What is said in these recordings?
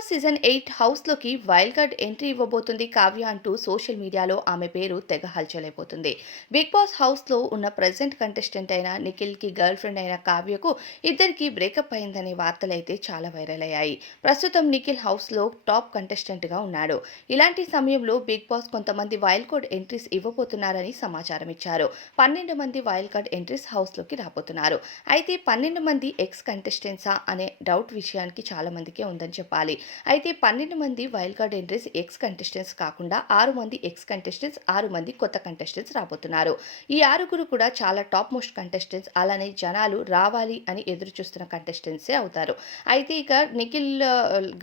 Boss season eight హౌస్లోకి wild card entry ఇవ్వబోతుంది కావ్య అంటూ సోషల్ మీడియాలో ఆమె పేరు తెగ హల్చలైపోతుంది. బిగ్ బాస్ హౌస్లో ఉన్న ప్రెసెంట్ కంటెస్టెంట్ అయిన నిఖిల్కి గర్ల్ ఫ్రెండ్ అయిన కావ్యకు ఇద్దరికి బ్రేకప్ అయిందనే వార్తలైతే చాలా వైరల్ అయ్యాయి. ప్రస్తుతం నిఖిల్ హౌస్లో టాప్ కంటెస్టెంట్గా ఉన్నాడు. ఇలాంటి సమయంలో బిగ్ బాస్ కొంతమంది వైల్డ్ కార్డ్ ఎంట్రీస్ ఇవ్వబోతున్నారని సమాచారం ఇచ్చారు. పన్నెండు మంది వైల్డ్ కార్డ్ ఎంట్రీస్ హౌస్లోకి రాబోతున్నారు. అయితే పన్నెండు మంది ఎక్స్ కంటెస్టెంట్సా అనే డౌట్ విషయానికి చాలామందికే ఉందని చెప్పాలి. అయితే పన్నెండు మంది wild card entries ex contestants కాకుండా ఆరు మంది ఎక్స్ కంటెస్టెంట్స్ ఆరు మంది కొత్త కంటెస్టెంట్స్ రాబోతున్నారు. ఈ ఆరుగురు కూడా చాలా టాప్ మోస్ట్ కంటెస్టెంట్స్ అలానే జనాలు రావాలి అని ఎదురు చూస్తున్న కంటెస్టెంట్సే అవుతారు. అయితే ఇక నిఖిల్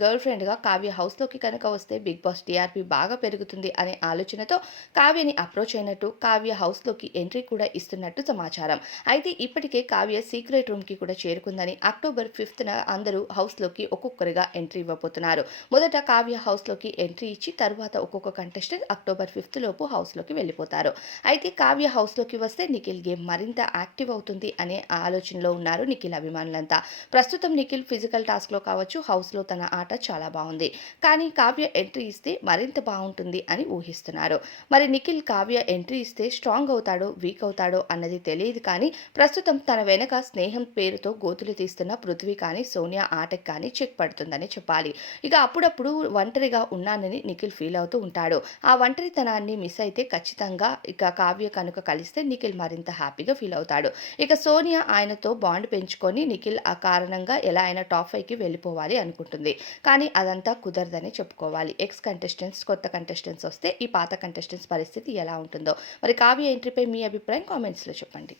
గర్ల్ ఫ్రెండ్గా కావ్య హౌస్లోకి కనుక వస్తే బిగ్ బాస్ టీఆర్పీ బాగా పెరుగుతుంది అనే ఆలోచనతో కావ్యని అప్రోచ్ అయినట్టు కావ్య హౌస్లోకి ఎంట్రీ కూడా ఇస్తున్నట్టు సమాచారం. అయితే ఇప్పటికే కావ్య సీక్రెట్ రూమ్కి కూడా చేరుకుందని అక్టోబర్ ఫిఫ్త్న అందరూ హౌస్లోకి ఒక్కొక్కరిగా ఎంట్రీ ఇవ్వబోతున్నారు. మొదట కావ్య హౌస్లోకి ఎంట్రీ ఇచ్చి తరువాత ఒక్కొక్క కంటెస్టెంట్ అక్టోబర్ ఫిఫ్త్ లోపు హౌస్లోకి వెళ్ళిపోతారు. అయితే కావ్య హౌస్లోకి వస్తే నిఖిల్ గేమ్ మరింత యాక్టివ్ అవుతుంది అనే ఆలోచనలో ఉన్నారు నిఖిల్ అభిమానులంతా. ప్రస్తుతం నిఖిల్ ఫిజికల్ టాస్క్లో కావచ్చు హౌస్లో తన ఆట చాలా బాగుంది. కానీ కావ్య ఎంట్రీ ఇస్తే మరింత బాగుంటుంది అని ఊహిస్తున్నారు. మరి నిఖిల్ కావ్య ఎంట్రీ ఇస్తే స్ట్రాంగ్ అవుతాడో వీక్ అవుతాడో అన్నది తెలియదు కానీ ప్రస్తుతం తన వెనక స్నేహం పేరుతో గోతులు తీస్తున్న పృథ్వీ కానీ సోనియా ఆటకి కానీ చెక్ పడుతుందని చెప్పాలి. ఇక అప్పుడప్పుడు ఒంటరిగా ఉన్నానని నిఖిల్ ఫీల్ అవుతూ ఉంటాడు. ఆ ఒంటరితనాన్ని మిస్ అయితే ఖచ్చితంగా ఇక కావ్య కనుక కలిస్తే నిఖిల్ మరింత హ్యాపీగా ఫీల్ అవుతాడు. ఇక సోనియా ఆయనతో బాండ్ పెంచుకొని నిఖిల్ ఆ కారణంగా ఎలా అయినా టాప్ ఫైవ్కి వెళ్ళిపోవాలి అనుకుంటుంది. కానీ అదంతా కుదరదని చెప్పుకోవాలి. ఎక్స్ కంటెస్టెంట్స్ కొత్త కంటెస్టెంట్స్ వస్తే ఈ పాత కంటెస్టెంట్స్ పరిస్థితి ఎలా ఉంటుందో. మరి కావ్య ఎంట్రీపై మీ అభిప్రాయం కామెంట్స్లో చెప్పండి.